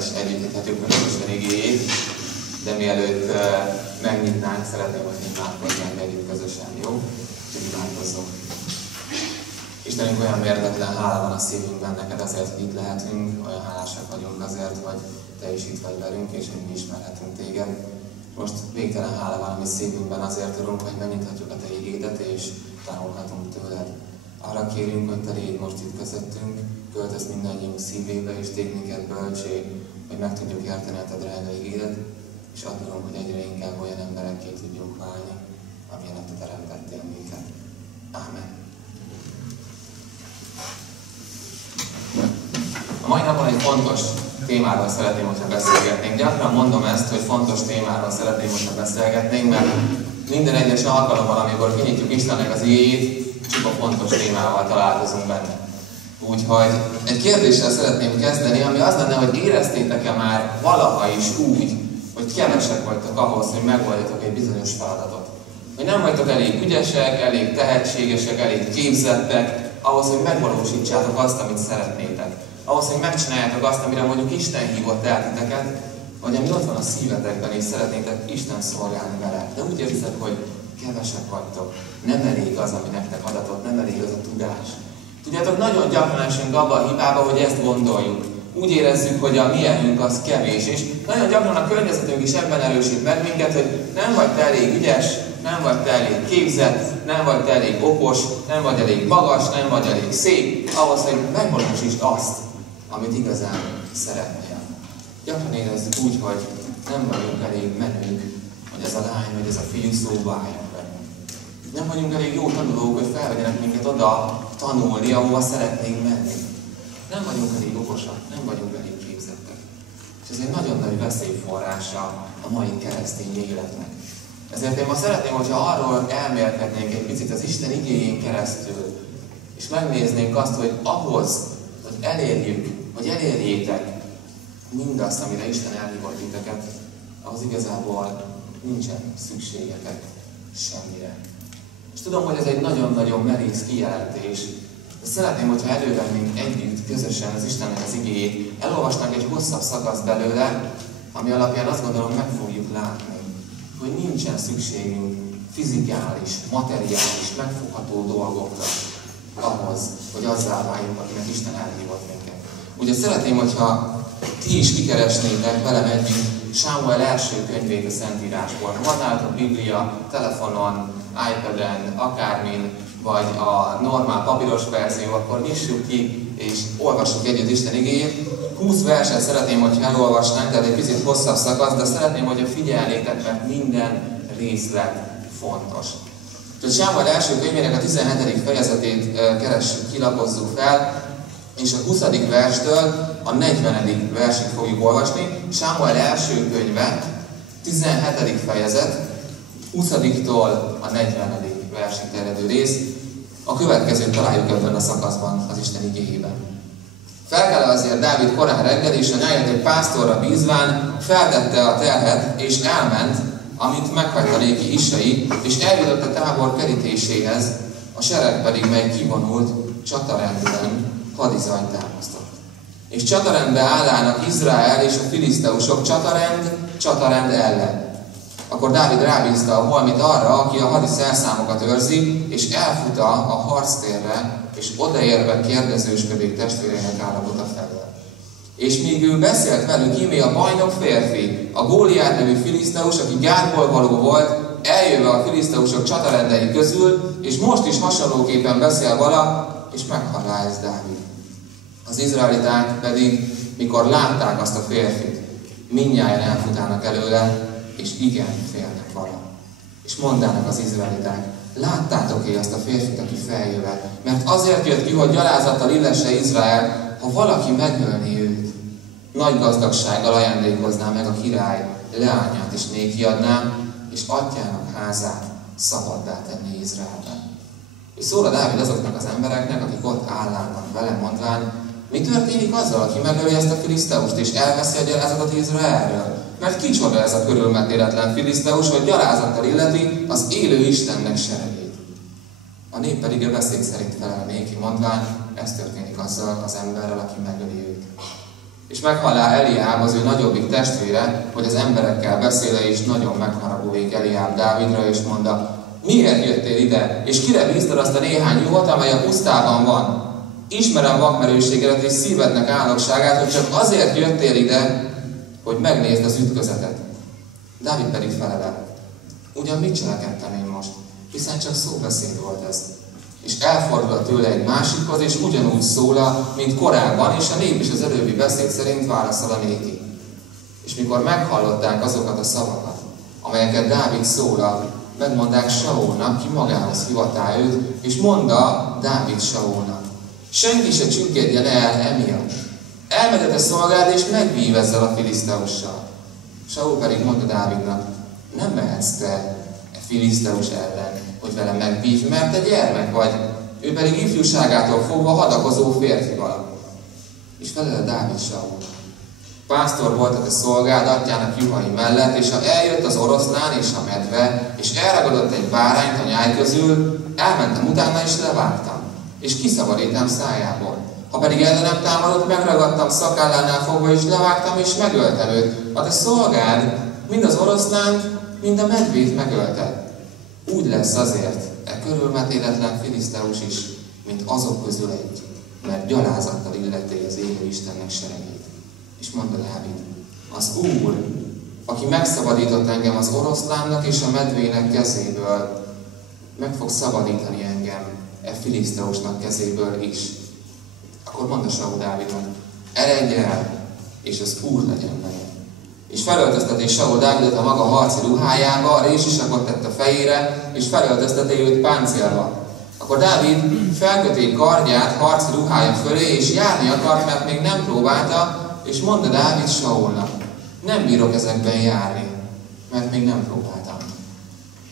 is együtthetjük meg az Isten igéjét, de mielőtt megnyitnánk, szeretném, hogy imádkozzánk együtt közösen, jó? Úgyhogy imádkozzunk. Istenünk, olyan mérhetetlen hála van a szívünkben neked azért, hogy itt lehetünk, olyan hálásak vagyunk azért, hogy te is itt vagy velünk, és hogy mi ismerhetünk téged. Most végtelen hála van a mi szívünkben azért, Urunk, hogy megnyithatjuk a te igédet, és tanulhatunk tőled. Arra kérünk, hogy te légy most itt közöttünk, költöz mindannyiunk szívébe, és tégy minket bölcség, hogy meg tudjuk érteni a te drága igédet, és adunk, hogy egyre inkább olyan emberekké tudjunk válni, amilyenek te teremtettél minket. Ámen. A mai napon egy fontos témáról szeretném, hogyha beszélgetnénk. Gyakran mondom ezt, hogy fontos témáról szeretném, hogyha beszélgetnénk, mert minden egyes alkalommal, amikor kinyitjuk Istennek az igéjét, csak a fontos témával találkozunk benne. Úgyhogy egy kérdéssel szeretném kezdeni, ami az lenne, hogy éreztétek-e már valaha is úgy, hogy kevesek vagytok ahhoz, hogy megoldjatok egy bizonyos feladatot. Hogy nem vagytok elég ügyesek, elég tehetségesek, elég képzettek, ahhoz, hogy megvalósítsátok azt, amit szeretnétek. Ahhoz, hogy megcsináljátok azt, amire mondjuk Isten hívott el titeket, vagy ami ott van a szívetekben, és szeretnétek Isten szolgálni vele. De úgy érzitek, hogy kevesek vagytok. Nem elég az, ami nektek adatott, nem elég az a tudás. Tudjátok, nagyon gyakran esünk abba a hibába, hogy ezt gondoljuk. Úgy érezzük, hogy a mi erőnk az kevés, és nagyon gyakran a környezetünk is ebben erősít meg minket, hogy nem vagy te elég ügyes, nem vagy te elég képzett, nem vagy te elég okos, nem vagy elég magas, nem vagy elég szép, ahhoz, hogy megvalósítsd azt, amit igazán szeretnél. Gyakran érezzük úgy, hogy nem vagyunk elég menők, hogy ez a lány, vagy ez a fiú szóba álljon velünk. Nem vagyunk elég jó tanulók, hogy felvegyenek minket oda tanulni, ahova szeretnénk menni. Nem vagyunk elég okosak, nem vagyunk elég képzettek. És ez egy nagyon nagy veszélyforrása a mai keresztény életnek. Ezért én ma szeretném, hogyha arról elmélkednénk egy picit az Isten igéjén keresztül, és megnéznénk azt, hogy ahhoz, hogy elérjük, hogy elérjétek mindazt, amire Isten elhívott titeket, ahhoz igazából nincsen szükségetek semmire. És tudom, hogy ez egy nagyon-nagyon merész kijelentés, de szeretném, hogyha elővennénk együtt, közösen az Istennek az igéjét, elolvasnánk egy hosszabb szakaszt belőle, ami alapján azt gondolom meg fogjuk látni, hogy nincsen szükségünk fizikális, materiális, megfogható dolgokra ahhoz, hogy azzá váljunk, akinek Isten elhívott minket. Ugye szeretném, hogyha ti is kikeresnétek velem együtt Sámuel első könyvét a Szentírásból. Ha van nálatok Biblia, telefonon, iPad-en, akármin, vagy a normál papíros verzió, akkor nyissuk ki és olvassuk együtt Isten igéjét. 20 verset szeretném, hogyha elolvasnánk, tehát egy picit hosszabb szakasz, de szeretném, hogyha figyelnétek, mert minden részlet fontos. Tehát Sámuel első könyvének a 17. fejezetét keressük, kilapozzuk fel, és a 20. verstől a 40. versig fogjuk olvasni. Sámuel első könyve, 17. fejezet, 20-tól a 40. versig terjedő rész. A következőt találjuk ebben a szakaszban az Isten igéjében. Felkel azért Dávid korán reggel, és a eljött egy pásztorra bízván, felvette a terhet, és elment, amint meghagyta néki Isai, és eljutott a tábor kerítéséhez, a sereg pedig meg kivonult csatarendben hadizajt támasztott. És csatarendbe állának Izrael és a filiszteusok csatarend ellen. Akkor Dávid rábízta a holmit arra, aki a hadi szerszámokat őrzi, és elfut a harctérre, és odaérve kérdezősködik testvéreinek állapota felől. És míg ő beszélt velük, íme a bajnok férfi, a Góliát nevű filiszteus, aki Gátból való volt, eljöve a filiszteusok csatarendei közül, és most is hasonlóképpen beszél vala, és meghal rá ez Dávid. Az izraeliták pedig, mikor látták azt a férfit, mindnyájan elfutának előle, és igen, félnek vala. És mondának az izraeliták, láttátok-e azt a férfit, aki feljöve? Mert azért jött ki, hogy gyalázattal illesse Izrael, ha valaki megölné őt. Nagy gazdagsággal ajándékozná meg a király leányát, és néki adná, és atyának házát szabaddá tenni Izraelben. És szól a Dávid azoknak az embereknek, akik ott állnak vele, mondván, mi történik azzal, aki megöli ezt a filiszteust, és elveszi a gyalázatot Izraelről? Mert kicsoda ez a körülmetéletlen filiszteus, hogy gyalázattal illeti az élő Istennek seregét. A nép pedig a beszéd szerint felel néki, mondván, ez történik azzal az emberrel, aki megöli őt. És meghallá Eliáb, az ő nagyobbik testvére, hogy az emberekkel beszéle, és nagyon megharagudék Eliáb Dávidra, és mondta, miért jöttél ide, és kire bíztad azt a néhány juhot, amely a pusztában van? Ismerem vakmerőségedet és szívednek állagságát, hogy csak azért jöttél ide, hogy megnézd az ütközetet. Dávid pedig felelel. Ugyan mit cselekedtem én most? Hiszen csak szóbeszéd volt ez. És elfordul tőle egy másikhoz, és ugyanúgy szólal, mint korábban, és a nép is az előbbi beszéd szerint válaszol a néki. És mikor meghallották azokat a szavakat, amelyeket Dávid szólal, megmondták Saulnak, ki magához hivatá őt, és mondta Dávid Saulnak. Senki se csüggedjen el emiatt. Elmehet a szolgád, és megvív ezzel a filiszteussal. Saul pedig mondta Dávidnak, nem mehetsz te filiszteus ellen, hogy vele megvívj, mert te gyermek vagy, ő pedig ifjúságától fogva hadakozó férfi vala. És felel Dávid Saulnak. Pásztor volt a te szolgád atyának juhai mellett, és ha eljött az oroszlán és a medve, és elragadott egy bárányt a nyáj közül, elmentem utána és levágtam, és kiszabadítam szájából. Ha pedig ellenem támadott, megragadtam szakállánál fogva, és levágtam, és megöltem őt. A te szolgád mind az oroszlánt, mind a medvét megölte. Úgy lesz azért e körülmetéletlen filiszteus is, mint azok közül egy, mert gyalázattal illeti az élő Istennek seregét. És mondta Dávid, az Úr, aki megszabadított engem az oroszlánnak és a medvének kezéből, meg fog szabadítani engem e filiszteusnak kezéből is. Akkor mondta Saul Dávidnak, eredj el, és az Úr legyen veled. És felöltözteti Saul Dávidot a maga harci ruhájába, rézsisakot tett a fejére, és felöltözteti őt páncélba. Akkor Dávid felköti kardját harci ruhája fölé, és járni akart, mert még nem próbálta, és mondta Dávid Saulnak, nem bírok ezekben járni, mert még nem próbáltam.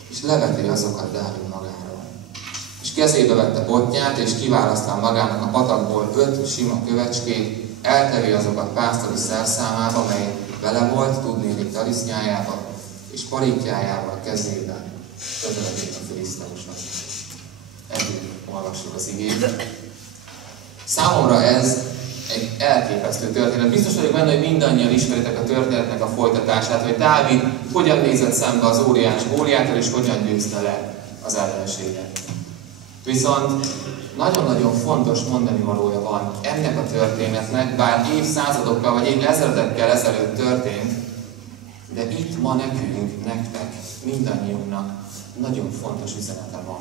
És leveti azokat Dávid magáról. És kezébe vette botját, és kiválasztál magának a patakból 5 sima kövecskét, eltevi azokat pásztori szerszámába, mely vele volt, tudnélik talisznyájába, és parítjájával kezében közeledett a filiszteusnak. Eddig olvassuk az igét. Számomra ez egy elképesztő történet. Biztos vagyok benne, hogy mindannyian ismeritek a történetnek a folytatását, hogy Dávid hogyan nézett szembe az óriás Góliáttal, és hogyan győzte le az ellenséget. Viszont nagyon-nagyon fontos mondani valója van ennek a történetnek, bár évszázadokkal vagy évezredekkel ezelőtt történt, de itt ma nekünk, nektek, mindannyiunknak nagyon fontos üzenete van.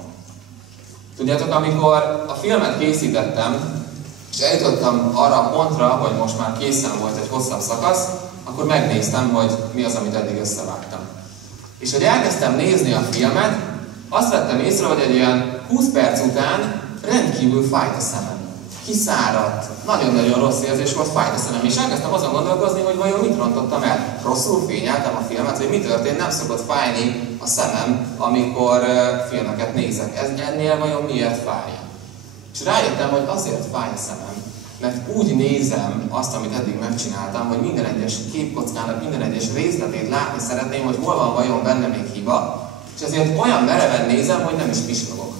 Tudjátok, amikor a filmet készítettem, és eljutottam arra a pontra, hogy most már készen volt egy hosszabb szakasz, akkor megnéztem, hogy mi az, amit eddig összevágtam. És hogy elkezdtem nézni a filmet, azt vettem észre, hogy egy olyan 20 perc után rendkívül fájt a szemem. Kiszáradt, nagyon-nagyon rossz érzés volt, fájt a szemem. És elkezdtem azon gondolkozni, hogy vajon mit rontottam el. Rosszul fényeltem a filmet, hogy mi történt, nem szokott fájni a szemem, amikor filmeket nézek. Ennél vajon miért fáj? És rájöttem, hogy azért fáj a szemem, mert úgy nézem azt, amit eddig megcsináltam, hogy minden egyes képkockának minden egyes részletét látni szeretném, hogy hol van vajon benne még hiba, és ezért olyan mereven nézem, hogy nem is pislogok.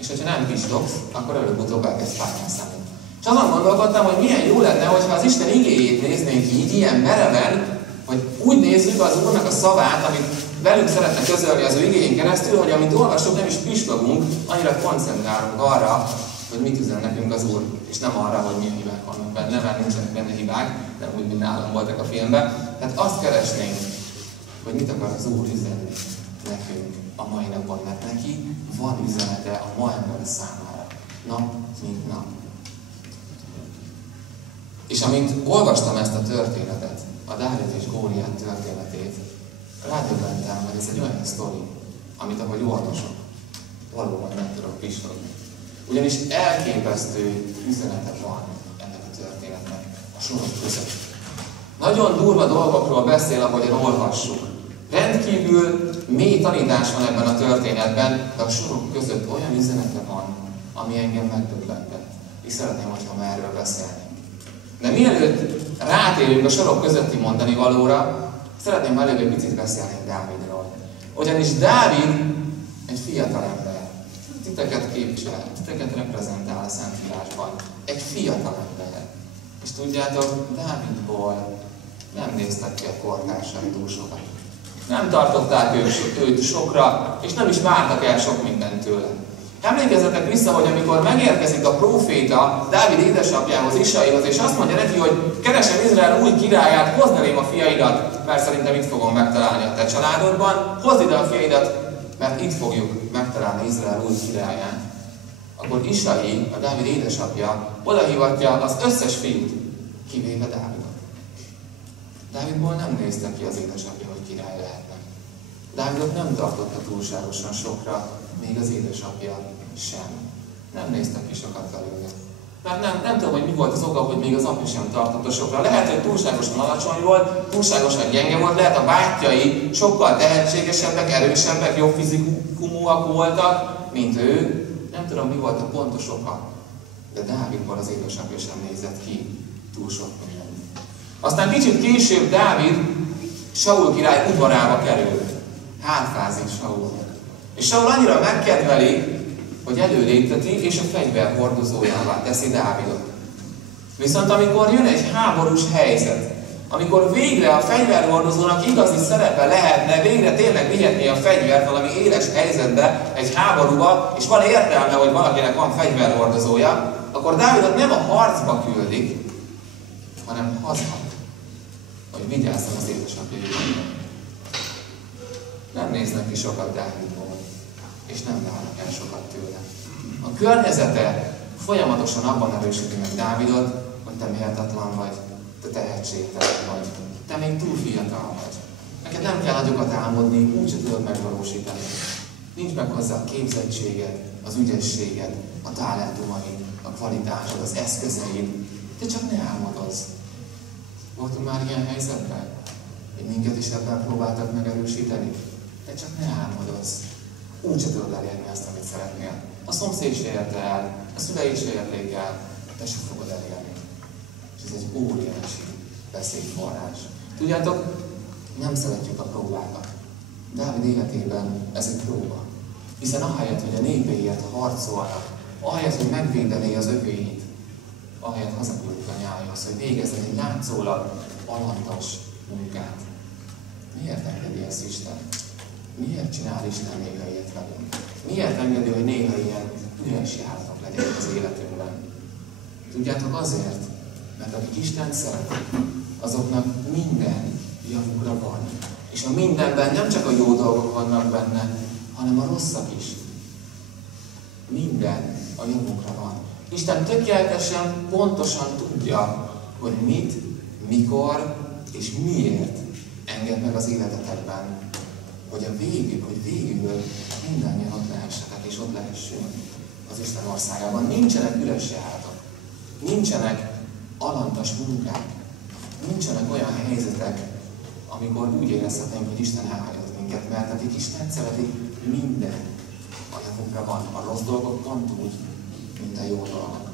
És hogyha nem pislogsz, akkor előbb-utóbb elkezd fájni a szemem. És azon gondolkodtam, hogy milyen jó lenne, hogyha az Isten igéjét néznénk így, ilyen mereven, hogy úgy nézzük az Úrnak a szavát, amit velünk szeretne közölni az ő igéjén keresztül, hogy amit olvasok, nem is pislogunk, annyira koncentrálunk arra, hogy mit üzen nekünk az Úr, és nem arra, hogy milyen hibák vannak benne, mert nincsenek benne hibák, nem úgy, mint nálam voltak a filmben. Tehát azt keresnénk, hogy mit akar az Úr üzenni nekünk a mai napon, mert neki van üzenete a ma ember számára, nap mint nap. És amint olvastam ezt a történetet, a Dávid és Góliát történetét, rádöbbentem, hogy ez egy olyan sztori, amit ahogy olvasok, valóban nem tudok pislogni. Ugyanis elképesztő üzenete van ennek a történetnek a sorok között. Nagyon durva dolgokról beszél, ahogyan olvassuk. Rendkívül mély tanítás van ebben a történetben, de a sorok között olyan üzenete van, ami engem megdöbbentett. És szeretném, hogyha ma erről beszélni. De mielőtt rátérünk a sorok közötti mondani valóra, szeretném előbb egy picit beszélni Dávidról. Ugyanis Dávid egy fiatal ember. Titeket képvisel, titeket reprezentál a Szentírásban. Egy fiatal ember. És tudjátok, Dávidból nem néztek ki a kortársai túl sokat. Nem tartották őt sokra, és nem is vártak el sok mindent tőle. Emlékezzetek vissza, hogy amikor megérkezik a próféta Dávid édesapjához, Isaihoz, és azt mondja neki, hogy keresem Izrael új királyát, hozd elém a fiaidat, mert szerintem itt fogom megtalálni a te családodban, hozd ide a fiaidat, mert itt fogjuk megtalálni Izrael új királyát. Akkor Isai, a Dávid édesapja, odahívatja az összes fiút, kivéve Dávidot. Dávidból nem nézte ki az édesapja, hogy király lehetne. Dávidot nem tartotta túlságosan sokra, még az édesapja sem. Nem nézte ki sokat belőle. Mert nem tudom, hogy mi volt az oka, hogy még az apja sem tartotta sokra. Lehet, hogy túlságosan alacsony volt, túlságosan gyenge volt, lehet a bátyjai sokkal tehetségesebbek, erősebbek, jobb fizikumúak voltak, mint ő. Nem tudom, mi volt a pontos oka, de Dávidból az édesapja sem nézett ki túl sok minden. Aztán kicsit később Dávid Saul király udvarába kerül. Hárfázik Saul. És Saul annyira megkedveli, hogy előlépteti, és a fegyver hordozójává teszi Dávidot. Viszont amikor jön egy háborús helyzet, amikor végre a fegyverhordozónak igazi szerepe lehetne, végre tényleg vihetné a fegyvert valami éles helyzetbe, egy háborúba, és van értelme, hogy valakinek van fegyverhordozója, akkor Dávidot nem a harcba küldik, hanem haza, hogy vigyázzon az édesapja jövőben. Nem néznek ki sokat Dávidból, és nem várnak el sokat tőle. A környezete folyamatosan abban erősíti meg Dávidot, hogy te méltatlan vagy, te tehetségtelen vagy, te még túl fiatal vagy. Neked nem kell nagyokat álmodni, úgyse tudod megvalósítani. Nincs meg hozzá a képzettséged, az ügyességed, a talentumaid, a kvalitásod, az eszközeid. Te csak ne álmodozz. Voltunk már ilyen helyzetben, hogy minket is ebben próbáltak megerősíteni. Te csak ne álmodozz. Úgyse tudod elérni azt, amit szeretnél. A szomszéd se érte el, a szüleid se érték el, te sem fogod elérni. És ez egy óriási veszélyforrás. Tudjátok, nem szeretjük a próbákat. Dávid életében ez egy próba. Hiszen ahelyett, hogy a népéért harcolnak, ahelyett, hogy megvédené az övéit, ahelyett hazaküldik a nyájhoz, hogy végezzen egy látszólag alantas munkát. Miért engedi ezt Isten? Miért csinál Isten néha ilyet velünk? Miért engedi, hogy néha ilyen üres járatok legyenek az életünkben? Tudjátok, azért, mert akik Istent szeretik, azoknak minden javukra van. És a mindenben nem csak a jó dolgok vannak benne, hanem a rosszak is. Minden a javunkra van. Isten tökéletesen, pontosan tudja, hogy mit, mikor és miért enged meg az életetekben. Hogy végül mindannyian ott lehessetek, és ott lehessünk az Isten országában. Nincsenek üres járatok, nincsenek alantas munkák, nincsenek olyan helyzetek, amikor úgy érezhetnénk, hogy Isten elhagyoz minket, mert akik Isten szeretik, minden a javunkra van. A rossz dolgok pont úgy, mint a jó dolgok.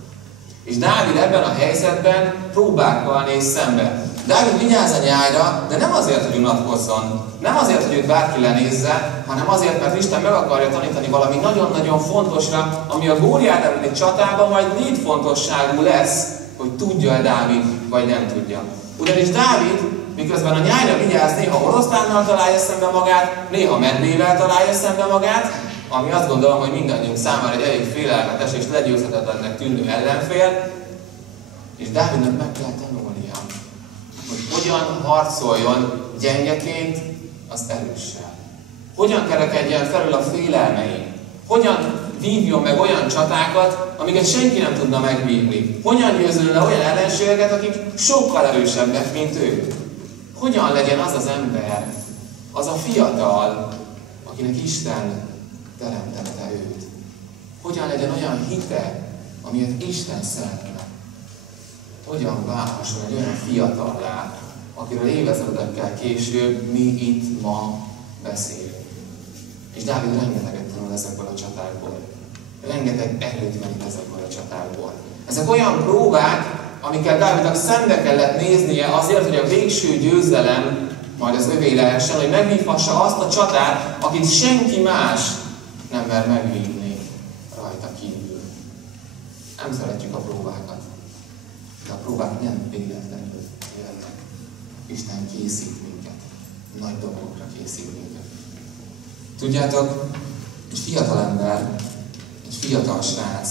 És Dávid ebben a helyzetben próbákkal néz szembe. Dávid vigyáz a nyájra, de nem azért, hogy unatkozzon, nem azért, hogy őt bárki lenézze, hanem azért, mert Isten meg akarja tanítani valami nagyon-nagyon fontosra, ami a Góliát elleni csatában majd létfontosságú lesz, hogy tudja-e Dávid, vagy nem tudja. Ugyanis Dávid, miközben a nyájra vigyáz, néha oroszlánnal találja szembe magát, néha medvével találja szembe magát, ami azt gondolom, hogy mindannyiunk számára egy elég félelmetes és legyőzhetetlennek tűnő ellenfél, és Dávidnak meg kell tanulnia, hogy hogyan harcoljon gyengeként az erőssel. Hogyan kerekedjen felül a félelmein. Hogyan vívjon meg olyan csatákat, amiket senki nem tudna megvívni. Hogyan győzön le olyan ellenségeket, akik sokkal erősebbek, mint ő. Hogyan legyen az az ember, az a fiatal, akinek Isten teremtette őt. Hogyan legyen olyan hite, amilyet Isten szeretne. Hogyan válhasson egy olyan fiatallá, akiről évezredekkel később mi itt ma beszélünk. És Dávid rengeteget tanul ezekből a csatákból. Rengeteg erőt venít ezekből a csatákból. Ezek olyan próbák, amikkel Dávidnak szembe kellett néznie azért, hogy a végső győzelem majd az övé lehessen, hogy megvívhassa azt a csatát, akit senki más nem mer megvívni rajta kívül. Nem szeretjük a próbákat. De a próbák nem véletlenül jönnek. Isten készít minket. Nagy dolgokra készít minket. Tudjátok, egy fiatal ember, egy fiatal srác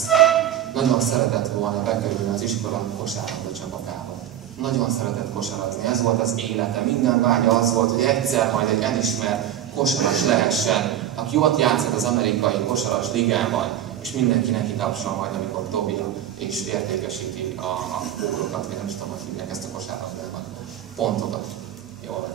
nagyon szeretett volna bekerülni az iskola kosárlabda csapatába. Nagyon szeretett kosarazni, ez volt az élete. Minden vágya az volt, hogy egyszer majd egy elismert kosaras lehessen, aki ott játszott az amerikai kosaras ligában, és mindenki neki tapsol majd, amikor dobja és értékesíti a gólokat, vagy nem is tudom, hogy hívják ezt a kosárlabdában. Pontokat. Jól.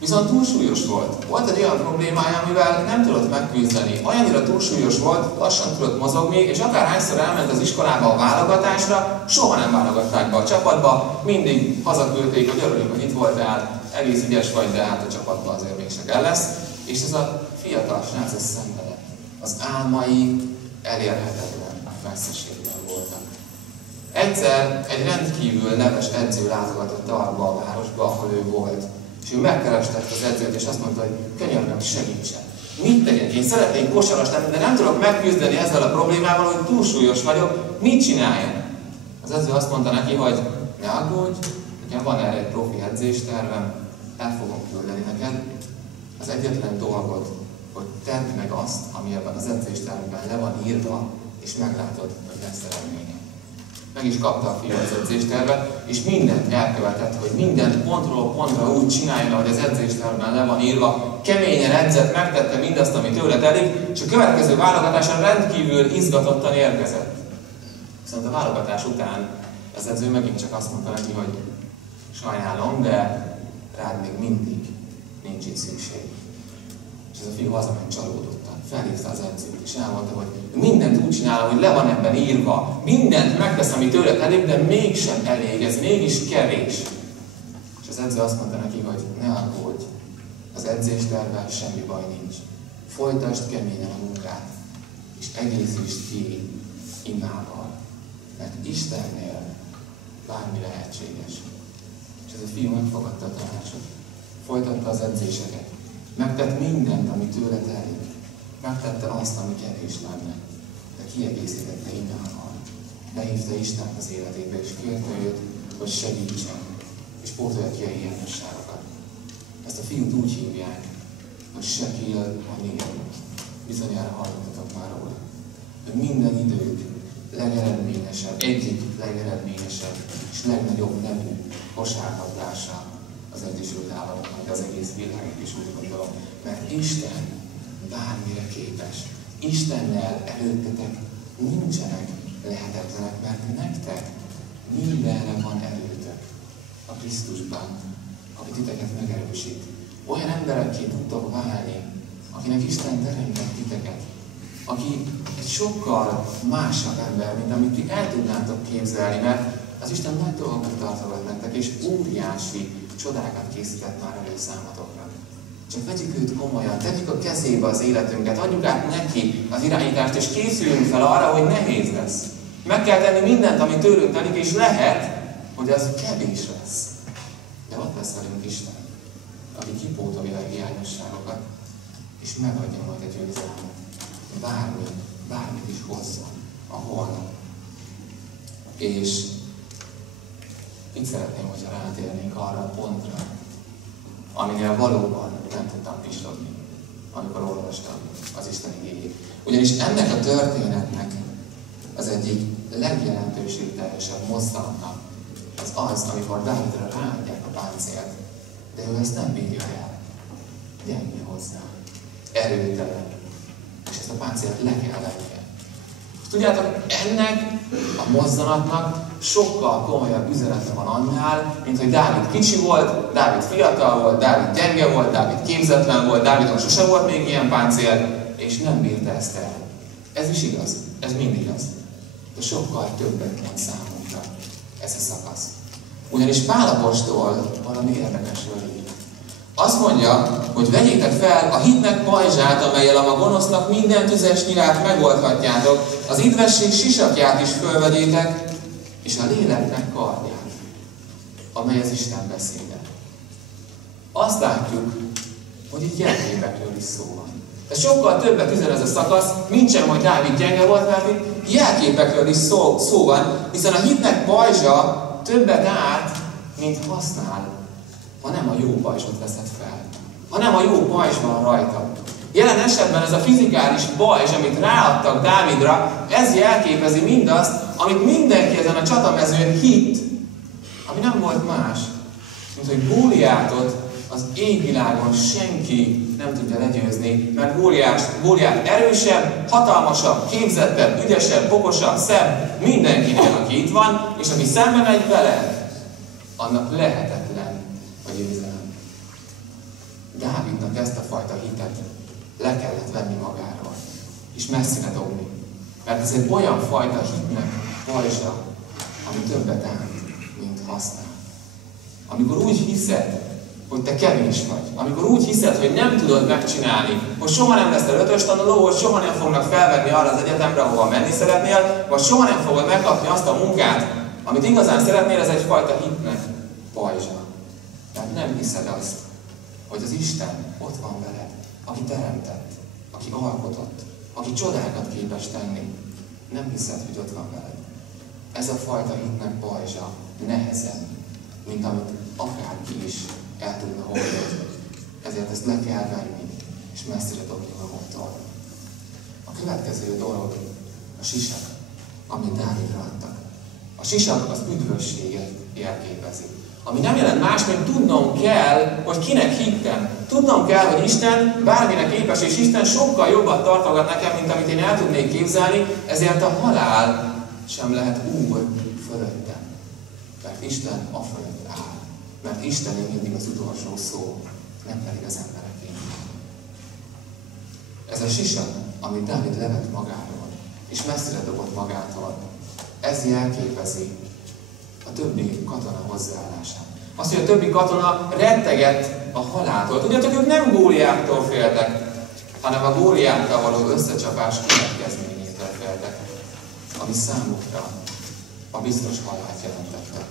Viszont túlsúlyos volt. Volt egy olyan problémája, amivel nem tudott megküzdeni. Olyannyira túlsúlyos volt, lassan tudott mozogni, és akárhányszor elment az iskolába a válogatásra, soha nem válogatták be a csapatba, mindig hazaküldték, hogy örülünk, hogy itt voltál, egész ügyes vagy, de hát a csapatban azért mégsem el lesz. És ez a fiatal srác, ez szenvedett. Az álmai elérhetetlen messzeségben voltak. Egyszer egy rendkívül neves edző látogatott arba a városba, ahol ő volt. És ő megkereste az edzőt, és azt mondta, hogy könyörgöm, segítsen. Mit tegyek? Én szeretnék kosaras lenni, de nem tudok megküzdeni ezzel a problémával, hogy túlsúlyos vagyok. Mit csináljak? Az edző azt mondta neki, hogy ne aggódj, nekem van erre egy profi edzéstervem, el fogom küldeni neked. Az egyetlen dolgod, hogy tedd meg azt, ami ebben az edzéstervben le van írva, és meglátod, hogy lesz eredménye. Meg is kapta a fiú az edzéstervet, és mindent elkövetett, hogy mindent pontról pontra úgy csináljon, ahogy az edzéstervben le van írva. Keményen edzett, megtette mindazt, ami tőle telik, és a következő válogatáson rendkívül izgatottan érkezett. Viszont a válogatás után az edző megint csak azt mondta neki, hogy sajnálom, de rád még mindig nincs itt szükség. És ez a fiú hazament csalódottan. Felhívta az edzőt, és elmondta, hogy mindent úgy csinálom, hogy le van ebben írva. Mindent megtesz, ami tőle telik, de mégsem elég, ez mégis kevés. És az edző azt mondta neki, hogy ne aggódj, az edzéstervvel semmi baj nincs. Folytasd keményen a munkát, és egészítsd ki imával. Mert Istennél bármi lehetséges. És ez a fiú megfogadta a tanácsot. Folytatta az edzéseket. Megtett mindent, ami tőle telik. Megtette azt, ami kevés lenne. De kiegészítette imával. Behívta Istent az életébe, és kérte őt, hogy segítsen, és pótolja ki a hiányosságokat. Ezt a fiút úgy hívják, hogy Shaquille O'Neal. Bizonyára hallottatok már róla. Hogy minden idők legeredményesebb, egyik legeredményesebb és legnagyobb nevű kosárlabdása az Egyesült Államoknak, az egész világnak is úgy gondolom. Mert Isten bármire képes. Istennel előttetek nincsenek lehetetlenek, mert nektek mindenre van erőtök a Krisztusban, aki titeket megerősít. Olyan emberekké tudtok válni, akinek Isten teremtett titeket, aki egy sokkal másabb ember, mint amit ti el tudnátok képzelni, mert az Isten nagy dolgokat tartogat nektek, és óriási csodákat készített már elő számotokra. Csak vegyük őt komolyan, tegyük a kezébe az életünket, adjuk át neki az irányítást, és készüljünk fel arra, hogy nehéz lesz. Meg kell tenni mindent, ami tőlünk telik, és lehet, hogy az kevés lesz. De ott lesz velünk Isten, aki kipótolja a hiányosságokat, és megadja majd a győzelmet. Bármit is hozzá a holnap. És itt szeretném, hogyha rátérnénk arra a pontra, aminél valóban nem tudtam pislogni, amikor olvastam az Isten igéjét. Ugyanis ennek a történetnek az egyik legjelentőségteljesebb mozzanata az, amikor Dávidra ráadják a páncélt, de ő ezt nem bírja el. Gyenge hozzá. Erőtelen. És ezt a páncélt le kell vennie. Tudjátok, ennek a mozzanatnak sokkal komolyabb üzenete van annál, mint hogy Dávid kicsi volt, Dávid fiatal volt, Dávid gyenge volt, Dávid képzetlen volt, Dávidon sose volt még ilyen páncél, és nem bírta ezt el. Ez is igaz, ez mind igaz. De sokkal többet mond számunkra ez a szakasz. Ugyanis Pál apostol valami érdekesről ír. Azt mondja, hogy vegyétek fel a hitnek pajzsát, amellyel a gonosznak minden tüzes nyilát megoldhatjátok, az idvesség sisakját is fölvegyétek, és a léleknek kardját, amely az Isten beszéde. Azt látjuk, hogy itt gyengébekről is szó van. De sokkal többet üzen ez a szakasz, mintsem, hogy Dávid gyenge volt, mert itt jelképekről is szó van, hiszen a hitnek pajzsa többet árt, mint használ, ha nem a jó pajzsot veszed fel, ha nem a jó pajzs van rajta. Jelen esetben ez a fizikális pajzs, amit ráadtak Dávidra, ez jelképezi mindazt, amit mindenki ezen a csatamezőn hitt, ami nem volt más, mint hogy Góliátot az égvilágon senki nem tudja legyőzni, mert Góliát erősebb, hatalmasabb, képzettebb, ügyesebb, okosabb, szebb mindenkinél, aki itt van, és aki szembe megy vele, annak lehetetlen a győzelem. Dávidnak ezt a fajta hitet le kellett venni magáról, és messzire dobni. Mert ez egy olyan fajta hitnek pajzsa, ami többet árt, mint használ. Amikor úgy hiszed, hogy te kevés vagy, amikor úgy hiszed, hogy nem tudod megcsinálni, hogy soha nem leszel ötös tanuló, hogy soha nem fognak felvenni arra az egyetemre, ahova menni szeretnél, vagy soha nem fogod megkapni azt a munkát, amit igazán szeretnél, ez egyfajta hitnek pajzsa. Tehát nem hiszed azt, hogy az Isten ott van veled, aki teremtett, aki alkotott, aki csodákat képes tenni. Nem hiszed, hogy ott van veled. Ez a fajta hitnek pajzsa nehezebb, mint amit akárki is el tudna hordozni. Ezért ezt le kell venni, és messzire dobni magunktól. A következő dolog a sisak, amit Dávidra adtak. A sisak az üdvösséget jelképezi. Ami nem jelent más, mint tudnom kell, hogy kinek hittem. Tudnom kell, hogy Isten bármire képes, és Isten sokkal jobbat tartogat nekem, mint amit én el tudnék képzelni, ezért a halál sem lehet úr fölöttem. Mert Isten a fölött áll. Mert Isten mindig az utolsó szó, nem pedig az embereké. Ez a sisak, amit Dávid levett magáról, és messzire dobott magától, ez jelképezi a többi katona hozzáállását. Azt, hogy a többi katona rettegett a haláltól. Tudjátok, ők nem Góliáttól féltek, hanem a Góliáttal való összecsapás következményétől féltek, ami számukra a biztos halált jelentette.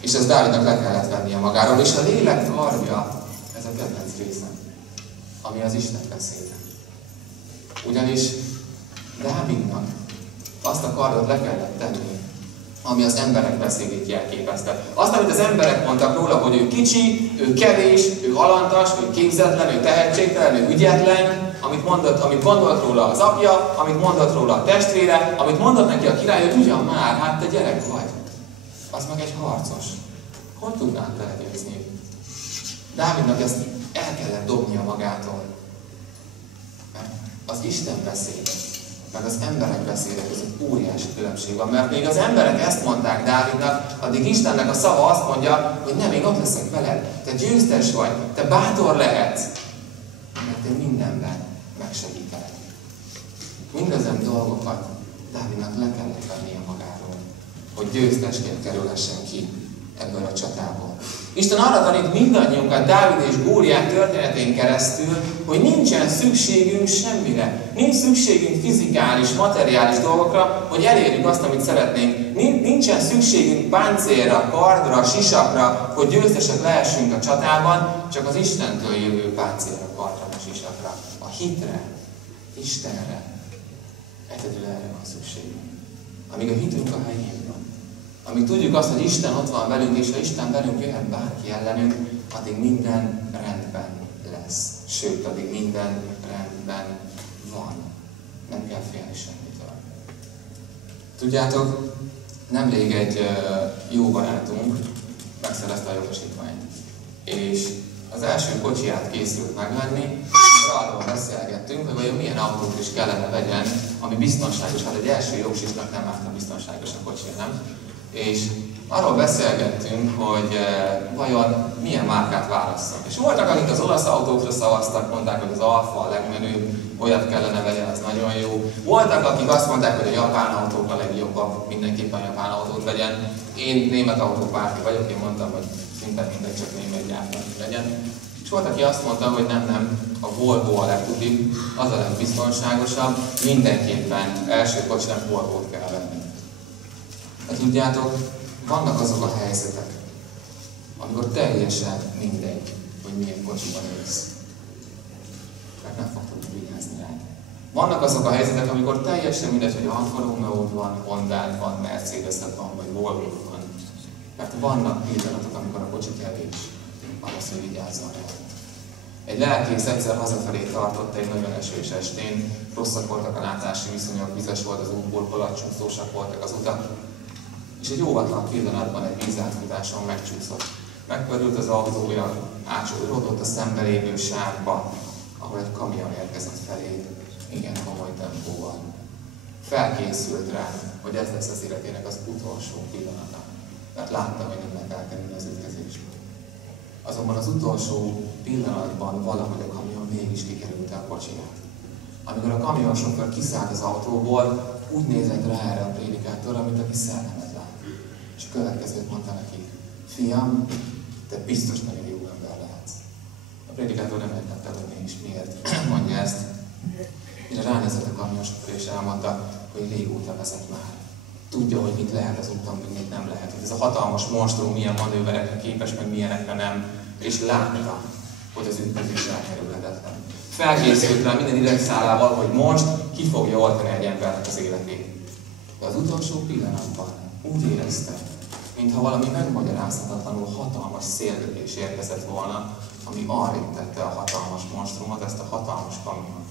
És ezt Dávidnak le kellett vennie magáról, és a lélek kardja, ez a kedvenc részem, ami az Isten beszéde. Ugyanis Dávidnak azt a kardot le kellett tenni, ami az emberek beszédét jelképezte. Azt, amit az emberek mondtak róla, hogy ő kicsi, ő kevés, ő alantas, ő képzetlen, ő tehetségtelen, ő ügyetlen, amit gondolt róla az apja, amit mondott róla a testvére, amit mondott neki a király, hogy ugyan már, hát te gyerek vagy. Az meg egy harcos. Hogy tudnánk belegyőzni? Dávidnak ezt el kellett dobnia magától. Mert az Isten beszéd, meg az emberek beszéde között óriási különbség van. Mert még az emberek ezt mondták Dávidnak, addig Istennek a szava azt mondja, hogy nem, én ott leszek veled. Te győztes vagy, te bátor lehetsz. Mert én mindenben megsegítelek. Mindezen dolgokat Dávidnak le kellett vennie magáról, hogy győztesként kerülhessen ki ebből a csatából. Isten arra tanít mindannyiunkat Dávid és Góliát történetén keresztül, hogy nincsen szükségünk semmire. Nincs szükségünk fizikális, materiális dolgokra, hogy elérjük azt, amit szeretnénk. Nincsen szükségünk páncélra, kardra, sisakra, hogy győztesek lehessünk a csatában, csak az Istentől jövő páncélra, kardra, sisakra. A hitre, Istenre. Egyedül erre van szükségünk. Amíg a hitünk a helyén van. Amíg tudjuk azt, hogy Isten ott van velünk, és ha Isten velünk jöhet bárki ellenünk, addig minden rendben lesz. Sőt, addig minden rendben van. Nem kell félni semmitől. Tudjátok, nemrég egy jó barátunk megszerezte a jogosítványt. És az első kocsiját készült megvenni, és arról beszélgettünk, hogy vajon milyen autót is kellene vegyen, ami biztonságos. Hát egy első jogsisnak nem árt biztonságos a kocsia, nem? És arról beszélgettünk, hogy vajon milyen márkát válasszak. És voltak, akik az olasz autókra szavaztak, mondták, hogy az Alfa a legmenőbb, olyat kellene vegyen, az nagyon jó. Voltak, akik azt mondták, hogy a japán autók a legjobbak, mindenképpen a japán autót vegyen. Én német autópárti vagyok, én mondtam, hogy szinte mindegy, csak német gyártnak legyen. És volt, aki azt mondta, hogy nem, a Volvo a legtudibb, az a legbiztonságosabb, mindenképpen első kocsinak Volvót kell venni. De tudjátok, vannak azok a helyzetek, amikor teljesen mindegy, hogy milyen kocsiban ülsz. Mert nem fog tudni vigyázni rá. Vannak azok a helyzetek, amikor teljesen mindegy, hogy Alfa Romeo van, Honda van, Mercedes van, vagy Volvo van. Mert vannak pillanatok, amikor a kocsi kevés, ahhoz, hogy vigyázzon el. Egy lelkész egyszer hazafelé tartott egy nagyon esős estén, rosszak voltak a látási viszonyok, vizes volt az útburkolat, csúszósak voltak az utak, és egy óvatlan pillanatban egy vízátfutáson megcsúszott. Megpörült az autója, átsodródott a szembe lévő sávba, ahol egy kamion érkezett felé, igen komoly tempóval. Felkészült rá, hogy ez lesz az életének az utolsó pillanata, mert látta, hogy nem meg kell kerülni az ütközést. Azonban az utolsó pillanatban valahogy a kamion mégis kikerült a kocsiját. Amikor a kamionsofőr kiszállt az autóból, úgy nézett rá erre a prédikátorra, mint aki szellemet lát. És a következőt mondta neki: fiam, te biztos nagyon jó ember lehetsz. A prédikátor nem értette, hogy mégis miért mondja ezt. Mire ránézett a kamionsofőr és elmondta, hogy régóta vezet már. Tudja, hogy mit lehet az úton, mit nem lehet. Hogy ez a hatalmas monstrum milyen manőverekre képes, meg milyenekre nem. És látta, hogy az ütközés elkerülhetetlen. Felkészült rá minden idegszálával, hogy most ki fogja oltani egy embernek az életét. De az utolsó pillanatban úgy érezte, mintha valami megmagyarázhatatlanul hatalmas szélkötés érkezett volna, ami arrébb tette a hatalmas monstrumot, ezt a hatalmas kamiont.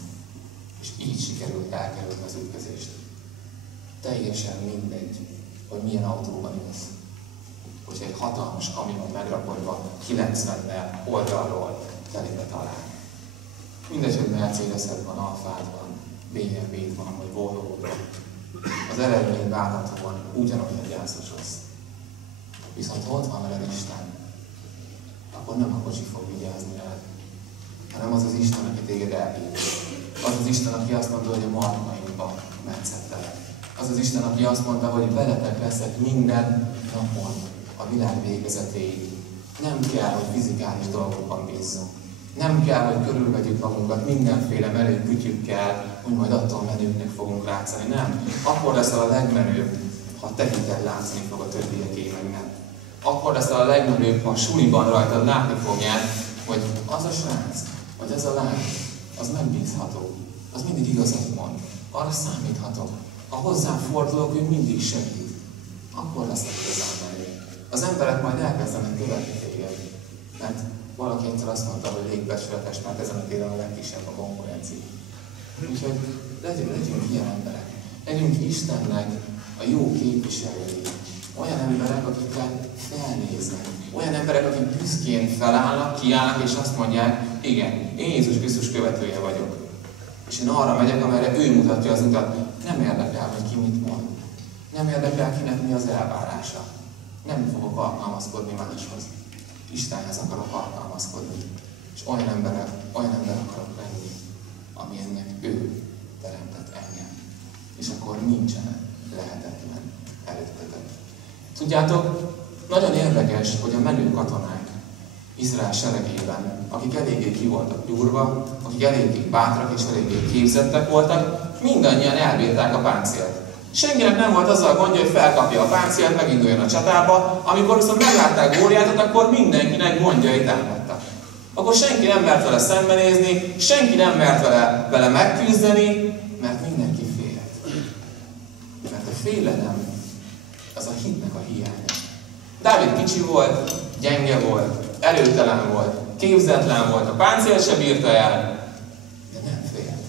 És így sikerült elkerülni az ütközést. Teljesen mindegy, hogy milyen autóban ülsz. Hogyha egy hatalmas kamion megrakodva 90-nel oldalról felébe talál. Mindegy, hogy Mercedes-ed van, Alfád van, BMW-d van, vagy Volvo van. Az eredmény várhatóan ugyanolyan gyászosodsz. Viszont ha ott van veled Isten, akkor nem a kocsi fog vigyázni rád, hanem az az Isten, aki téged elhív. Az az Isten, aki azt mondta, hogy a markainkba metszettelek. Az az Isten, aki azt mondta, hogy veletek leszek minden napon a világ végezetéig. Nem kell, hogy fizikális dolgokban bízzunk. Nem kell, hogy körülvegyük magunkat mindenféle menő kütyükkel, hogy majd attól menőknek fogunk látszani. Nem. Akkor leszel a legmenőbb, ha te hited látszani fog a többieké meg nem. Akkor leszel a legmenőbb, ha a suliban rajtad látni fogják, hogy az a srác, vagy az a lány, az megbízható. Az mindig igazat mond. Arra számíthatok. Ha hozzám fordulok, ő mindig segít. Akkor lesznek igazán menő. Az emberek majd elkezdenek követni téged. Mert valaki egyszer azt mondta, hogy légbecsületes, mert ezen a téren a legkisebb a konkurencia. Úgyhogy legyünk ilyen emberek. Legyünk Istennek a jó képviselői. Olyan emberek, akikre felnéznek. Olyan emberek, akik büszkén felállnak, kiállnak és azt mondják, igen, én Jézus Krisztus követője vagyok. És én arra megyek, amerre ő mutatja az utat. Nem érdekel, hogy ki mit mond. Nem érdekel, kinek mi az elvárása. Nem fogok alkalmazkodni máshoz. Istenhez akarok alkalmazkodni. És olyan ember akarok lenni, amilyennek ő teremtett engem. És akkor nincsen lehetetlen előttetek. Tudjátok, nagyon érdekes, hogy a menő katonák Izrael seregében, akik eléggé ki voltak gyúrva, akik eléggé bátrak és eléggé képzettek voltak, mindannyian elbírták a páncélt. Senkinek nem volt azzal a gondja, hogy felkapja a páncélt, meginduljon a csatába, amikor viszont meglátták Góliátot, akkor mindenkinek gondjai támadtak. Akkor senki nem mert vele szembenézni, senki nem mert vele megküzdeni, mert mindenki félt. Mert a félelem az a hitnek a hiánya. Dávid kicsi volt, gyenge volt, erőtelen volt, képzetlen volt, a páncél se bírta el, de nem félt.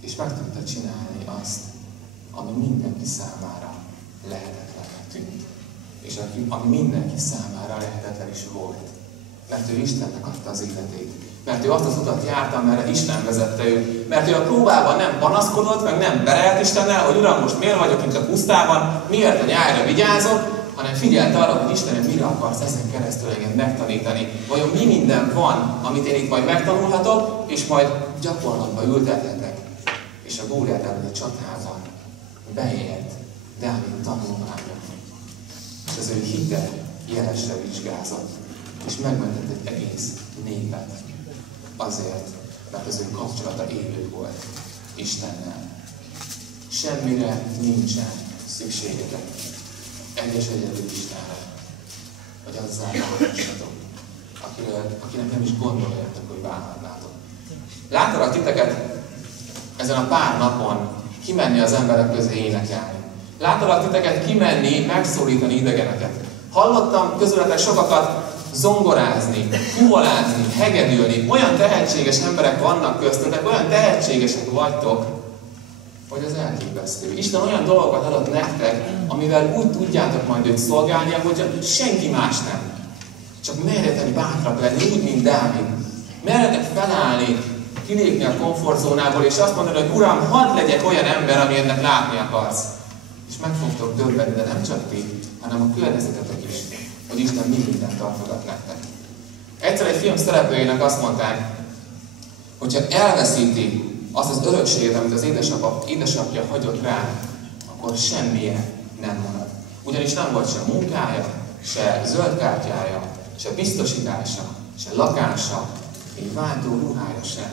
És meg tudta csinálni azt, ami mindenki számára lehetetlennek tűnt. És ami mindenki számára lehetetlen is volt. Mert ő Istennek adta az életét. Mert ő azt az utat járta, amerre Isten vezette őt. Mert ő a próbában nem panaszkodott, meg nem berelt Istennel, hogy Uram, most miért vagyok itt a pusztában, miért a nyájra vigyázok, hanem figyelt arra, hogy Istenem, mire akarsz ezen keresztül engem megtanítani. Vajon mi minden van, amit én itt majd megtanulhatok, és majd gyakorlatba ültethetek. És a Góliát elleni csatában beért Dávid tanulmánya. És az ő hite jelesre vizsgázott. És megmentett egy egész népet. Azért, mert az ő kapcsolata élő volt Istennel. Semmire nincsen szükségetek. Egyes egyedül Istenre. Vagy azzá válhassatok, akinek nem is gondoljátok, hogy válhatnátok. Láttalak titeket ezen a pár napon kimenni az emberek közé énekelni. Láttalak titeket kimenni, megszólítani idegeneket. Hallottam közületek sokakat zongorázni, fuvolázni, hegedülni. Olyan tehetséges emberek vannak köztetek, olyan tehetségesek vagytok, hogy az elképesztő. Isten olyan dolgokat adott nektek, amivel úgy tudjátok majd őt szolgálni, hogy senki más nem. Csak merjetek bátrak lenni, úgy, mint Dávid. Merjetek felállni, kilépni a komfortzónából, és azt mondani, hogy Uram, hadd legyek olyan ember, amilyennek látni akarsz. És meg fogtok döbbenni, de nem csak ti, hanem a környezetetek is, hogy Isten mindent tartogat nektek. Egyszer egy film szereplőjének azt mondták, hogyha elveszíti azt az örökséget, amit az édesapja hagyott rá, akkor semmilyen nem marad. Ugyanis nem volt se munkája, se zöldkártyája, se biztosítása, se lakása, egy váltó ruhája sem.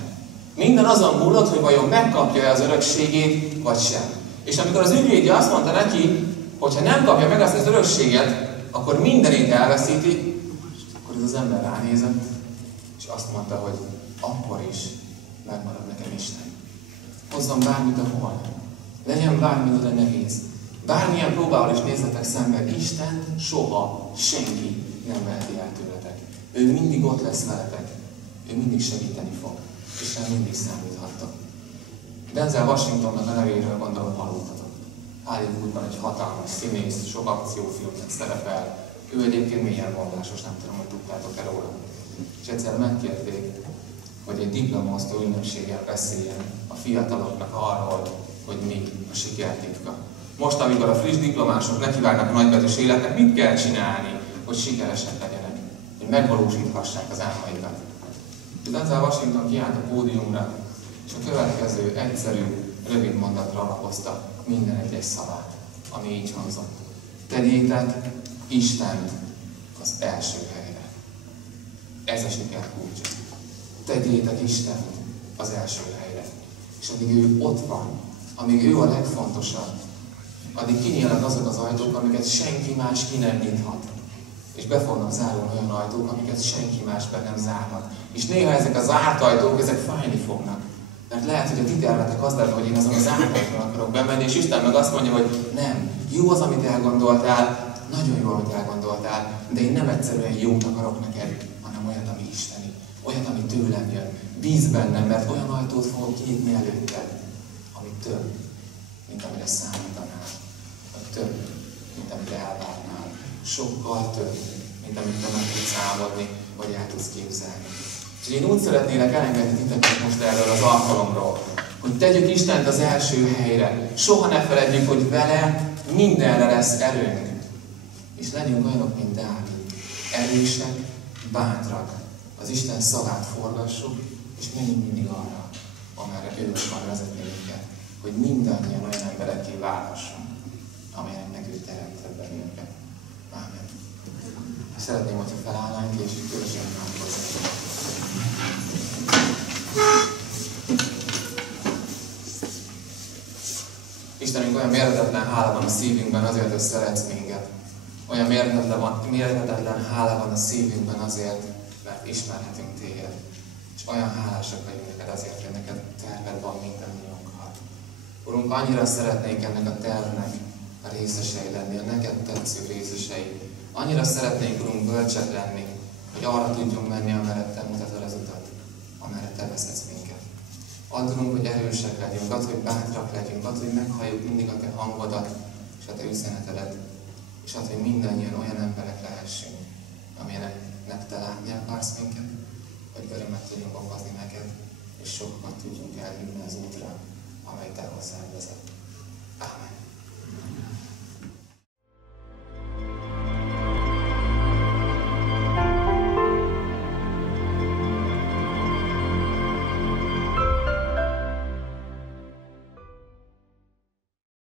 Minden azon múlott, hogy vajon megkapja-e az örökségét, vagy sem. És amikor az ügyvédje azt mondta neki, hogy ha nem kapja meg azt az örökséget, akkor mindenét elveszíti, akkor ez az ember ránézett, és azt mondta, hogy akkor is megmarad nekem Isten. Hozzam bármit a hol, legyen bármilyen nehéz. Bármilyen próbával is nézzetek szembe, Isten soha senki nem veheti el tőletek. Ő mindig ott lesz veletek. Ő mindig segíteni fog. És rá mindig számíthattok. Denzel Washingtonnak a nevéről gondolom hallottatok. Hollywoodban egy hatalmas színész, sok akciófilmnek szerepel. Ő egyébként milyen vallásos, nem tudom, hogy tudtátok-e róla. És egyszer megkérték, hogy egy diplomaosztó ünnepséggel beszéljen a fiataloknak arról, hogy mi a siker titka. Most, amikor a friss diplomások nekivágnak a nagybetűs életnek, mit kell csinálni, hogy sikeresek legyenek, hogy megvalósíthassák az álmaikat. Denzel Washington kiállt a pódiumra, és a következő egyszerű, rövid mondatra alapozta minden egyes szavát, ami így hangzott. Tegyétek Istent az első helyre. Ez a siker kulcs. Tegyétek Istent az első helyre. És amíg ő ott van, amíg ő a legfontosabb, addig kinyílnak azok az ajtók, amiket senki más ki nem nyithat. És be fognak zárulni olyan ajtók, amiket senki más be nem zárhat. És néha ezek a zárt ajtók, ezek fájni fognak. Mert lehet, hogy a ti tervetek az lenne, hogy én azon a zárt ajtón akarok bemenni, és Isten meg azt mondja, hogy nem, jó az, amit elgondoltál, nagyon jó, amit elgondoltál, de én nem egyszerűen jót akarok neked, hanem olyat, ami isteni, olyat, ami tőlem jön. Bíz bennem, mert olyan ajtót fogok kinyitni előtted, ami több, mint amire számítanál, vagy több, mint amire elvárnál. Sokkal több, mint amit te meg tudsz álmodni, vagy el tudsz képzelni. És én úgy szeretnélek elengedni titeket most erről az alkalomról, hogy tegyük Istent az első helyre. Soha ne feledjük, hogy vele mindenre lesz erőnk. És legyünk olyanok, mint Dávid. Erősek, bátrak. Az Isten szavát forgassuk, és menjünk mindig arra, amerre ő akar vezetni minket, hogy mindannyian olyan emberekké válhassunk, amelyeknek ő teremtett bennünket. Ámen. Szeretném, hogyha felállnánk, és közösen imádkozzunk. Istenünk, olyan mérhetetlen hála van a szívünkben azért, hogy szeretsz minket. Olyan mérhetetlen hála van a szívünkben azért, mert ismerhetünk téged. És olyan hálásak vagyunk neked azért, hogy neked terved van mindannyiunkkal. Urunk, annyira szeretnénk ennek a tervnek a részesei lenni, a neked tetsző részesei. Annyira szeretnénk, Urunk, bölcsek lenni, hogy arra tudjunk menni, amerre te mutatod az utat, amerre te vezetsz minket. Add, Urunk, hogy erősek legyünk, add, hogy bátrak legyünk, add, hogy meghalljuk mindig a te hangodat és a te üzenetedet, és add, hogy mindannyian olyan emberek lehessünk, amilyeneknek te látni akarsz minket, hogy örömet tudjunk okozni neked, és sokat tudjunk elhívni az útra, amely te hozzád vezet. Ámen.